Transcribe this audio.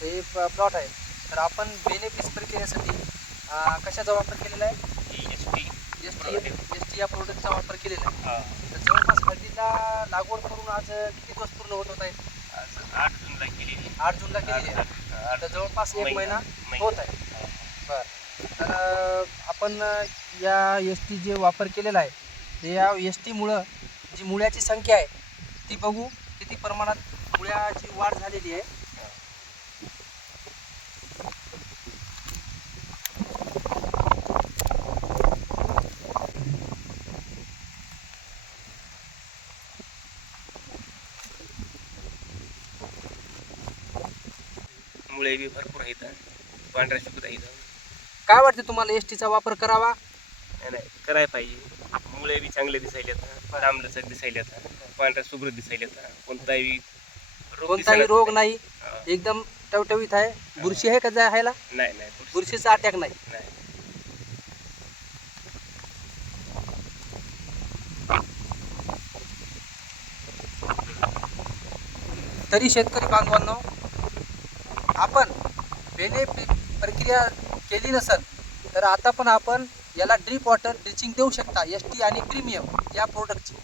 हे प्लॉट आहे. तर आपण बेनिफिट्स प्रक्रियेसाठी कशाचा वापर केलेला आहे? एस टी या प्रोडक्टचा वापर केलेला आहे. हा तर जवळपास हळदीला लागवड करून आज किती दिवस पूर्ण होत आहेत? आज 8 जूनला केली. 8 जूनला केलेली आहे. तर जवळपास एक महिना होत आहे. बरं. तर आपण या एस टी जे वापर केलेला आहे, ते या एस टीमुळं जी मुळ्याची संख्या आहे ती बघू किती प्रमाणात मुळ्याची वाढ झालेली आहे. मुळे बी भरपूर आहेत, पांढऱ्या शुभ्र आहेत. काय वाटते तुम्हाला एस टीचा वापर करावा? नाही करायला पाहिजे. मुळे बी चांगले दिसायलेत, लांबलचक दिसायलेत, पांढऱ्या शुभ्र दिसायलेत. कोणताही कोणताही रोग नाही, हा. एकदम टवटवीत आहे. बुरशी आहे का जायला? नाही नाही बुरशीचा अटॅक नाही. नाही. तरी शेतकरी बांधवांनो, आपण प्रक्रिया केली नसेल तर आता पण आपण याला ड्रीप वॉटर ड्रिचिंग देऊ शकता एस टी आणि प्रीमियम या प्रोडक्टची.